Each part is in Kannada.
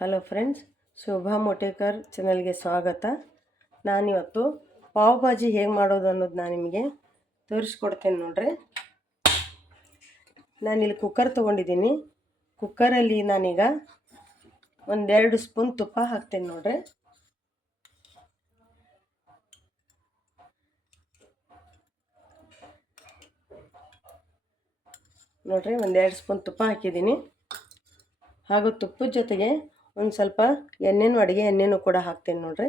ಹಲೋ ಫ್ರೆಂಡ್ಸ್, ಶೋಭಾ ಮೊಟೇಕರ್ ಚಾನಲ್ಗೆ ಸ್ವಾಗತ. ನಾನಿವತ್ತು ಪಾವ್ ಭಾಜಿ ಹೇಗೆ ಮಾಡೋದು ಅನ್ನೋದು ನಾನು ನಿಮಗೆ ತೋರಿಸ್ಕೊಡ್ತೇನೆ ನೋಡ್ರಿ. ನಾನಿಲ್ಲಿ ಕುಕ್ಕರ್ ತೊಗೊಂಡಿದ್ದೀನಿ. ಕುಕ್ಕರಲ್ಲಿ ನಾನೀಗ ಒಂದೆರಡು ಸ್ಪೂನ್ ತುಪ್ಪ ಹಾಕ್ತೇನೆ ನೋಡ್ರಿ. ನೋಡ್ರಿ, ಒಂದೆರಡು ಸ್ಪೂನ್ ತುಪ್ಪ ಹಾಕಿದ್ದೀನಿ. ಹಾಗೂ ತುಪ್ಪದ ಜೊತೆಗೆ ಒಂದು ಸ್ವಲ್ಪ ಎಣ್ಣೆನೂ ಅಡುಗೆ ಎಣ್ಣೆನೂ ಕೂಡ ಹಾಕ್ತೀನಿ ನೋಡ್ರಿ.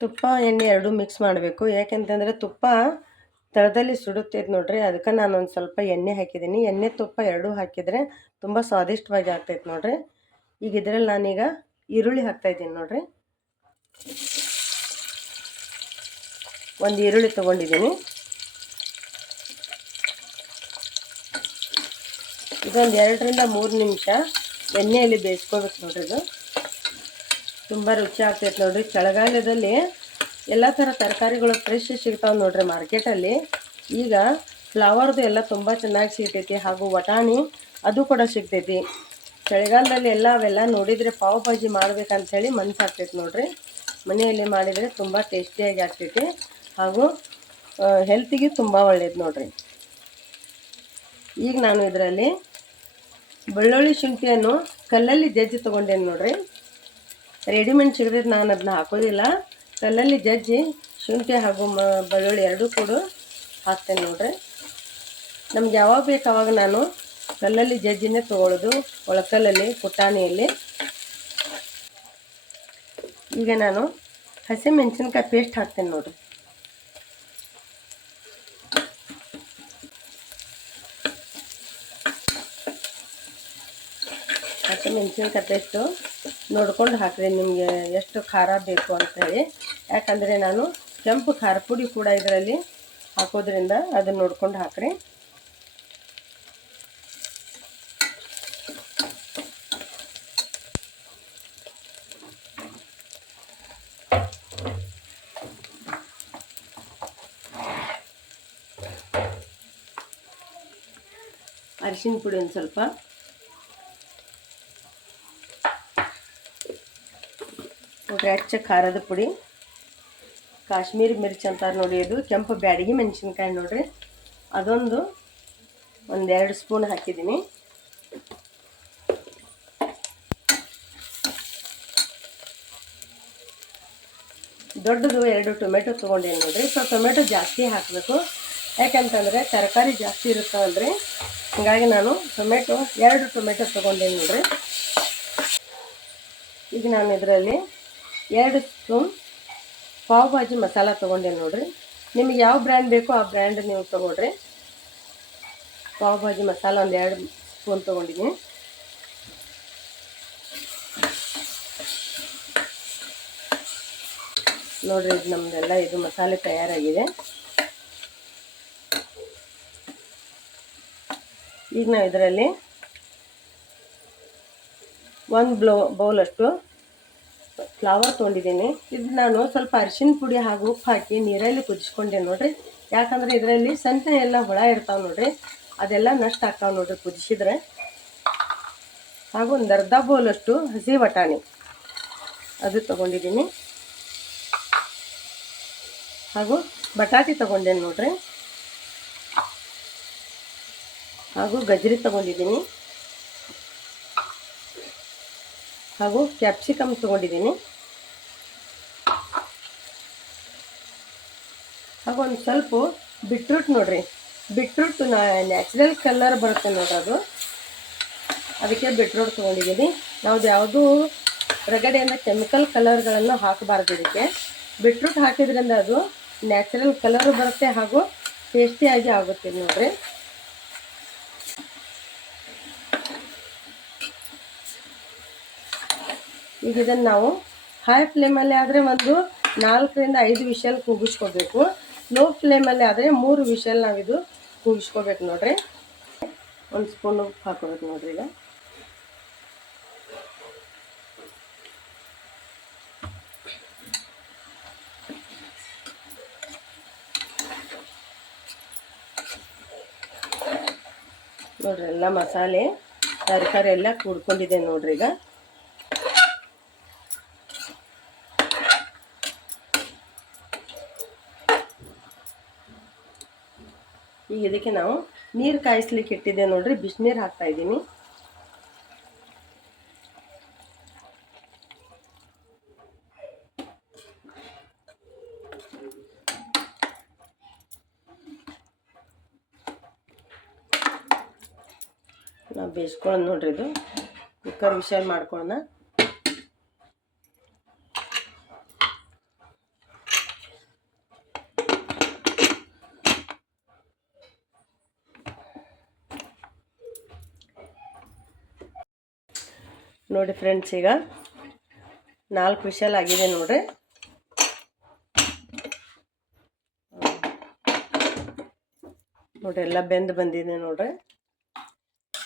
ತುಪ್ಪ, ಎಣ್ಣೆ ಎರಡೂ ಮಿಕ್ಸ್ ಮಾಡಬೇಕು. ಯಾಕೆಂತಂದರೆ ತುಪ್ಪ ತಳದಲ್ಲಿ ಸುಡುತ್ತೈತೆ ನೋಡ್ರಿ. ಅದಕ್ಕೆ ನಾನು ಒಂದು ಸ್ವಲ್ಪ ಎಣ್ಣೆ ಹಾಕಿದ್ದೀನಿ ಎಣ್ಣೆ ತುಪ್ಪ ಎರಡೂ ಹಾಕಿದರೆ ತುಂಬ ಸ್ವಾದಿಷ್ಟವಾಗಿ ಆಗ್ತೈತೆ ನೋಡ್ರಿ. ಈಗ ಇದರಲ್ಲಿ ನಾನೀಗ ಈರುಳ್ಳಿ ಹಾಕ್ತಾಯಿದ್ದೀನಿ ನೋಡ್ರಿ. ಒಂದು ಈರುಳ್ಳಿ ತೊಗೊಂಡಿದ್ದೀನಿ. ಇದೊಂದು ಎರಡರಿಂದ ಮೂರು ನಿಮಿಷ ಎಣ್ಣೆಯಲ್ಲಿ ಬೇಯಿಸ್ಕೋಬೇಕು ನೋಡ್ರಿ ಇದು. ತುಂಬ ರುಚಿ ಆಗ್ತೈತೆ ನೋಡ್ರಿ. ಚಳಿಗಾಲದಲ್ಲಿ ಎಲ್ಲ ಥರ ತರಕಾರಿಗಳು ಫ್ರೆಶ್ ಸಿಗ್ತಾವೆ ನೋಡ್ರಿ ಮಾರ್ಕೆಟಲ್ಲಿ ಈಗ ಫ್ಲವರ್ದು ಎಲ್ಲ ತುಂಬ ಚೆನ್ನಾಗಿ ಸಿಗ್ತೈತಿ. ಹಾಗೂ ವಟಾಣಿ ಅದು ಕೂಡ ಸಿಗ್ತೈತಿ. ಚಳಿಗಾಲದಲ್ಲಿ ಎಲ್ಲ ಅವೆಲ್ಲ ನೋಡಿದರೆ ಪಾವ್ ಭಾಜಿ ಮಾಡ್ಬೇಕಂಥೇಳಿ ಮನ್ಸು ಆಗ್ತೈತೆ ನೋಡ್ರಿ. ಮನೆಯಲ್ಲಿ ಮಾಡಿದರೆ ತುಂಬ ಟೇಸ್ಟಿಯಾಗಿ ಆಗ್ತೈತಿ. ಹಾಗೂ ಹೆಲ್ತಿಗೆ ತುಂಬ ಒಳ್ಳೇದು ನೋಡ್ರಿ. ಈಗ ನಾನು ಇದರಲ್ಲಿ ಬೆಳ್ಳುಳ್ಳಿ ಶುಂಠಿಯನ್ನು ಕಲ್ಲಲ್ಲಿ ಜಜ್ಜಿ ತೊಗೊಂಡೇನು ನೋಡ್ರಿ? ರೆಡಿಮೇಡ್ ಸಿಡಿದ್ರೆ ನಾನು ಅದನ್ನ ಹಾಕೋದಿಲ್ಲ. ಕಲ್ಲಲ್ಲಿ ಜಜ್ಜಿ ಶುಂಠಿ ಹಾಗೂ ಮ, ಬೆಳ್ಳುಳ್ಳಿ ಎರಡೂ ಕೂಡ ಹಾಕ್ತೇನೆ ನೋಡ್ರಿ. ನಮ್ಗೆ ಯಾವಾಗ ಬೇಕು ಅವಾಗ ನಾನು ಕಲ್ಲಲ್ಲಿ ಜಜ್ಜಿನೇ ತೊಗೊಳ್ಳೋದು ಒಳಕಲ್ಲಲ್ಲಿ, ಪುಟಾಣಿಯಲ್ಲಿ. ಈಗ ನಾನು ಹಸಿ ಮೆಣಸಿನ್ಕಾಯಿ ಪೇಸ್ಟ್ ಹಾಕ್ತೇನೆ ನೋಡ್ರಿ. ಹಸಿಮೆಣ್ಸಿನ್ಕಾಯಿ ಪೇಸ್ಟು ನೋಡ್ಕೊಂಡು ಹಾಕಿರಿ, ನಿಮಗೆ ಎಷ್ಟು ಖಾರ ಬೇಕು ಅಂತೇಳಿ ಯಾಕಂದರೆ ನಾನು ಕೆಂಪು ಖಾರ ಪುಡಿ ಕೂಡ ಇದರಲ್ಲಿ ಹಾಕೋದ್ರಿಂದ ಅದನ್ನು ನೋಡ್ಕೊಂಡು ಹಾಕಿರಿ. ಅರಿಶಿನ ಪುಡಿ ಒಂದು ಸ್ವಲ್ಪ ನೋಡ್ರಿ ಅಚ್ಚ ಖಾರದ ಪುಡಿ, ಕಾಶ್ಮೀರಿ ಮಿರ್ಚಿ ಅಂತಾರೆ ನೋಡಿ ಅದು, ಕೆಂಪು ಬ್ಯಾಡಗಿ ಮೆಣಸಿನ್ಕಾಯಿ ನೋಡಿರಿ. ಅದೊಂದು ಒಂದೆರಡು ಸ್ಪೂನ್ ಹಾಕಿದ್ದೀನಿ. ದೊಡ್ಡದು ಎರಡು ಟೊಮೆಟೊ ತೊಗೊಂಡೇನು ನೋಡಿರಿ. ಸೊ ಟೊಮೆಟೊ ಜಾಸ್ತಿ ಹಾಕಬೇಕು. ಯಾಕಂತಂದರೆ ತರಕಾರಿ ಜಾಸ್ತಿ ಇರುತ್ತಲ್ರಿ ಹಾಗಾಗಿ ನಾನು ಟೊಮೆಟೊ, ಎರಡು ಟೊಮೆಟೊ ತೊಗೊಂಡೇನು ನೋಡಿರಿ. ಈಗ ನಾನು ಇದರಲ್ಲಿ ಎರಡು ಸ್ಪೂನ್ ಪಾವ್ ಭಾಜಿ ಮಸಾಲ ತೊಗೊಂಡೆ ನೋಡಿರಿ. ನಿಮಗೆ ಯಾವ ಬ್ರ್ಯಾಂಡ್ ಬೇಕೋ ಆ ಬ್ರ್ಯಾಂಡ್ ನೀವು ತೊಗೊಳ್ರಿ. ಪಾವ್ ಭಾಜಿ ಮಸಾಲ ಒಂದು ಎರಡು ಸ್ಪೂನ್ ತೊಗೊಂಡಿದ್ದೀನಿ. ನೋಡಿರಿ ಇದು ನಮ್ಮದೆಲ್ಲ ಇದು ಮಸಾಲೆ ತಯಾರಾಗಿದೆ. ಈಗ ನಾವು ಇದರಲ್ಲಿ ಒಂದು ಬ್ಲೋ ಬೌಲಷ್ಟು ಫ್ಲವರ್ ತೊಗೊಂಡಿದ್ದೀನಿ ಇದು ನಾನು ಸ್ವಲ್ಪ ಅರಿಶಿನ ಪುಡಿ ಹಾಗೂ ಉಪ್ಪು ಹಾಕಿ ನೀರಲ್ಲಿ ಕುದಿಸ್ಕೊಂಡೆ ನೋಡ್ರಿ? ಯಾಕಂದರೆ ಇದರಲ್ಲಿ ಸಂತೆ ಎಲ್ಲ ಹುಳ ಇರ್ತಾವೆ ನೋಡ್ರಿ. ಅದೆಲ್ಲ ನಷ್ಟ ಆಗ್ತಾವೆ ನೋಡ್ರಿ ಕುದಿಸಿದ್ರೆ. ಹಾಗೂ ಒಂದು ಅರ್ಧ ಬೌಲಷ್ಟು ಹಸಿ ಬಟಾಣಿ. ಅದು ತೊಗೊಂಡಿದ್ದೀನಿ. ಹಾಗೂ ಬಟಾಟಿ ತೊಗೊಂಡೇನೆ ನೋಡ್ರಿ? ಹಾಗೂ ಗಜ್ರಿ ತೊಗೊಂಡಿದ್ದೀನಿ. ಹಾಗೂ ಕ್ಯಾಪ್ಸಿಕಮ್ ತೊಗೊಂಡಿದ್ದೀನಿ. ಹಾಗೂ ಒಂದು ಸ್ವಲ್ಪ ಬಿಟ್ರೂಟ್ ನೋಡ್ರಿ. ಬಿಟ್ರೂಟ್ ನ್ಯಾಚುರಲ್ ಕಲರ್ ಬರುತ್ತೆ ನೋಡ್ರಿ ಅದು. ಅದಕ್ಕೆ ಬಿಟ್ರೂಟ್ ತೊಗೊಂಡಿದ್ದೀನಿ. ನಾವು ಯಾವುದೂ ರಗಡೆಯಿಂದ ಕೆಮಿಕಲ್ ಕಲರ್ಗಳನ್ನು ಹಾಕಬಾರ್ದು ಇದಕ್ಕೆ. ಬಿಟ್ರೂಟ್ ಹಾಕಿದ್ರಿಂದ ಅದು ನ್ಯಾಚುರಲ್ ಕಲರು ಬರುತ್ತೆ ಹಾಗೂ ಟೇಸ್ಟಿಯಾಗಿ ಆಗುತ್ತೆ ನೋಡ್ರಿ. ಈಗ ಇದನ್ನು ನಾವು ಹೈ ಫ್ಲೇಮಲ್ಲಿ ಆದರೆ ಒಂದು ನಾಲ್ಕರಿಂದ ಐದು ವಿಷಲ್ ಕೂಗಿಸ್ಕೋಬೇಕು. ಲೋ ಫ್ಲೇಮಲ್ಲಿ ಆದರೆ ಮೂರು ವಿಷಲ್ ನಾವಿದು ಕೂಗಿಸ್ಕೋಬೇಕು ನೋಡ್ರಿ. ಒಂದು ಸ್ಪೂನ್ ಉಪ್ಪು ಹಾಕೋಬೇಕು ನೋಡ್ರಿ ಈಗ. ನೋಡ್ರಿ, ಎಲ್ಲ ಮಸಾಲೆ, ತರಕಾರಿ ಎಲ್ಲ ಕೂಡ್ಕೊಂಡಿದೆ ನೋಡ್ರಿ ಈಗ. ಇದಕ್ಕೆ ನಾವು ನೀರು ಕಾಯಿಸ್ಲಿಕ್ಕೆ ಇಟ್ಟಿದ್ದೆ ನೋಡ್ರಿ, ಬಿಸಿನೀರು ಹಾಕ್ತಾ ಇದ್ದೀನಿ. ನಾವು ಬೇಯಿಸ್ಕೊಳ್ಳೋಣ ನೋಡ್ರಿ ಇದು. ಕುಕ್ಕರ್ ವಿಷಯ ಮಾಡ್ಕೊಳ್ಳೋಣ. ನೋಡಿ ಫ್ರೆಂಡ್ಸ್, ಈಗ ನಾಲ್ಕು ವಿಷಲ್ ಆಗಿದೆ ನೋಡ್ರಿ. ನೋಡ್ರಿ, ಎಲ್ಲ ಬೆಂದು ಬಂದಿದೆ ನೋಡ್ರಿ.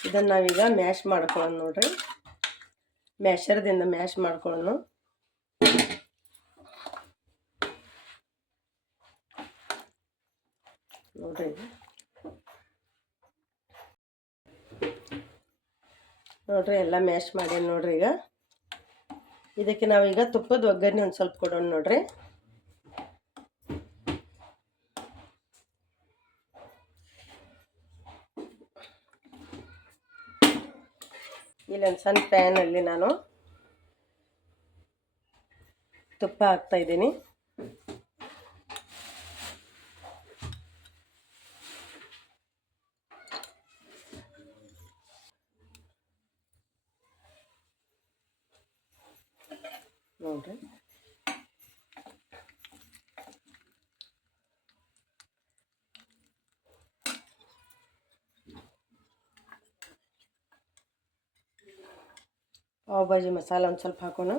ಇದನ್ನು ನಾವೀಗ ಮ್ಯಾಶ್ ಮಾಡ್ಕೊಳ್ಳೋಣ ನೋಡ್ರಿ. ಮ್ಯಾಶರ್ದಿಂದ ಮ್ಯಾಶ್ ಮಾಡ್ಕೊಳ್ಳೋಣ. ನೋಡ್ರಿ. ನೋಡ್ರಿ, ಎಲ್ಲ ಮ್ಯಾಶ್ ಮಾಡ್ಯಾನ ನೋಡ್ರಿ ಈಗ. ಇದಕ್ಕೆ ನಾವೀಗ ತುಪ್ಪದ ಒಗ್ಗರಣೆ ಒಂದು ಸ್ವಲ್ಪ ಕೊಡೋಣ ನೋಡ್ರಿ. ಇಲ್ಲೊಂದು ಸಣ್ಣ ಪ್ಯಾನಲ್ಲಿ ನಾನು ತುಪ್ಪ ಹಾಕ್ತಾ ಇದ್ದೀನಿ ನೋಡ್ರಿ ಪಾವ್ ಭಾಜಿ ಮಸಾಲ ಒಂದು ಸ್ವಲ್ಪ ಹಾಕೋಣ.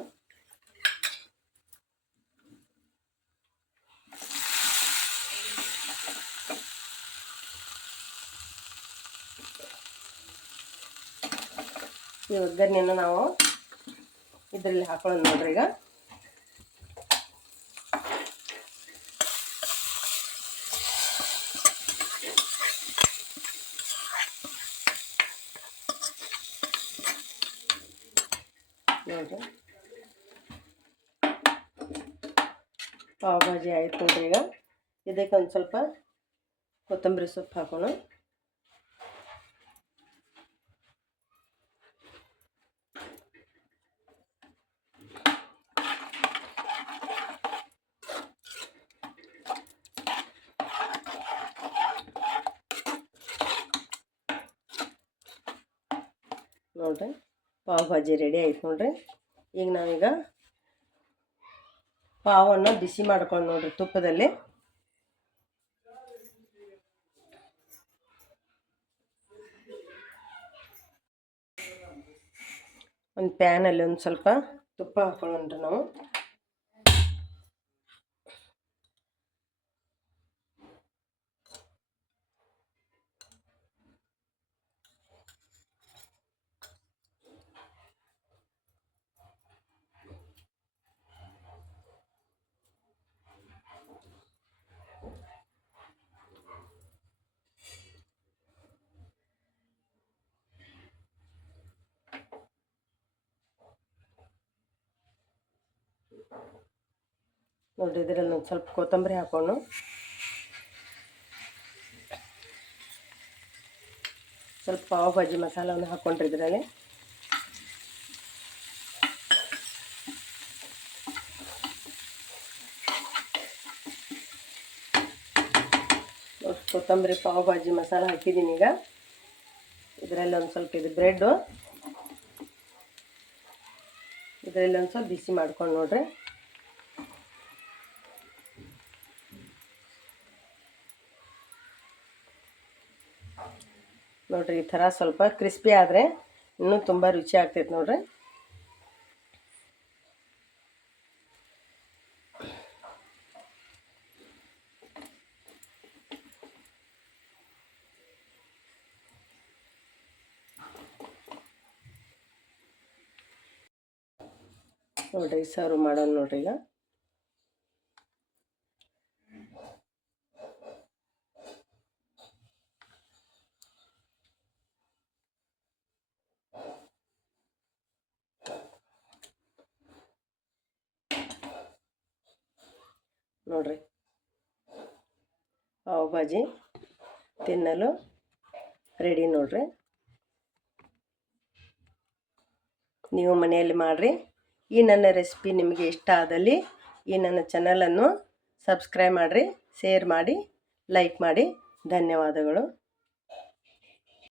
ಈ ಒಗ್ಗರಣೆಯನ್ನು ನಾವು ಇದರಲ್ಲಿ ಹಾಕೊಳ್ಳೋಣ ನೋಡ್ರಿ ಈಗ. ನೋಡ್ರಿ ಪಾವ್ ಭಾಜಿ ಆಯ್ತು ನೋಡ್ರಿ ಈಗ ಇದಕ್ಕೆ ಒಂದು ಸ್ವಲ್ಪ ಕೊತ್ತಂಬರಿ ಸೊಪ್ಪು ಹಾಕೋಣ ನೋಡ್ರಿ ಪಾವ್ ಭಾಜಿ ರೆಡಿ ಆಯ್ತು ನೋಡ್ರಿ. ಈಗ ನಾವೀಗ ಪಾವನ್ನು ಬಿಸಿ ಮಾಡ್ಕೊಂಡು ನೋಡ್ರಿ ತುಪ್ಪದಲ್ಲಿ. ಒಂದು ಪ್ಯಾನಲ್ಲಿ ಒಂದು ಸ್ವಲ್ಪ ತುಪ್ಪ ಹಾಕೊಳ್ಳೋಣ್ರಿ ನಾವು. ನೋಡ್ರಿ, ಇದರಲ್ಲಿ ಒಂದು ಸ್ವಲ್ಪ ಕೊತ್ತಂಬರಿ ಹಾಕೊಂಡು ಸ್ವಲ್ಪ ಪಾವ್ ಭಾಜಿ ಮಸಾಲವನ್ನು ಹಾಕೊಂಡ್ರಿ ಇದರಲ್ಲಿ. ನೋಡಿ ಕೊತ್ತಂಬರಿ, ಪಾವ್ ಭಾಜಿ ಮಸಾಲ ಹಾಕಿದ್ದೀನಿ ಈಗ. ಇದರಲ್ಲಿ ಒಂದು ಸ್ವಲ್ಪ ಇದು ಬ್ರೆಡ್ಡು ಇದರಲ್ಲಿ ಒಂದು ಸ್ವಲ್ಪ ಬಿಸಿ ಮಾಡ್ಕೊಂಡು ನೋಡ್ರಿ. ನೋಡ್ರಿ ಈ ಥರ ಸ್ವಲ್ಪ ಕ್ರಿಸ್ಪಿ ಆದರೆ ಇನ್ನೂ ತುಂಬ ರುಚಿ ಆಗ್ತೈತೆ ನೋಡ್ರಿ. ನೋಡಿರಿ ಸರ್ವ್ ಮಾಡೋಣ ನೋಡ್ರಿ ಈಗ. ನೋಡ್ರಿ ಪಾವ್ ಭಾಜಿ ತಿನ್ನಲು ರೆಡಿ ನೋಡ್ರಿ. ನೀವು ಮನೆಯಲ್ಲಿ ಮಾಡಿರಿ. ಈ ನನ್ನ ರೆಸಿಪಿ ನಿಮಗೆ ಇಷ್ಟ ಆದಲ್ಲಿ ಈ ನನ್ನ ಚಾನಲನ್ನು ಸಬ್ಸ್ಕ್ರೈಬ್ ಮಾಡಿರಿ ಶೇರ್ ಮಾಡಿ ಲೈಕ್ ಮಾಡಿ. ಧನ್ಯವಾದಗಳು.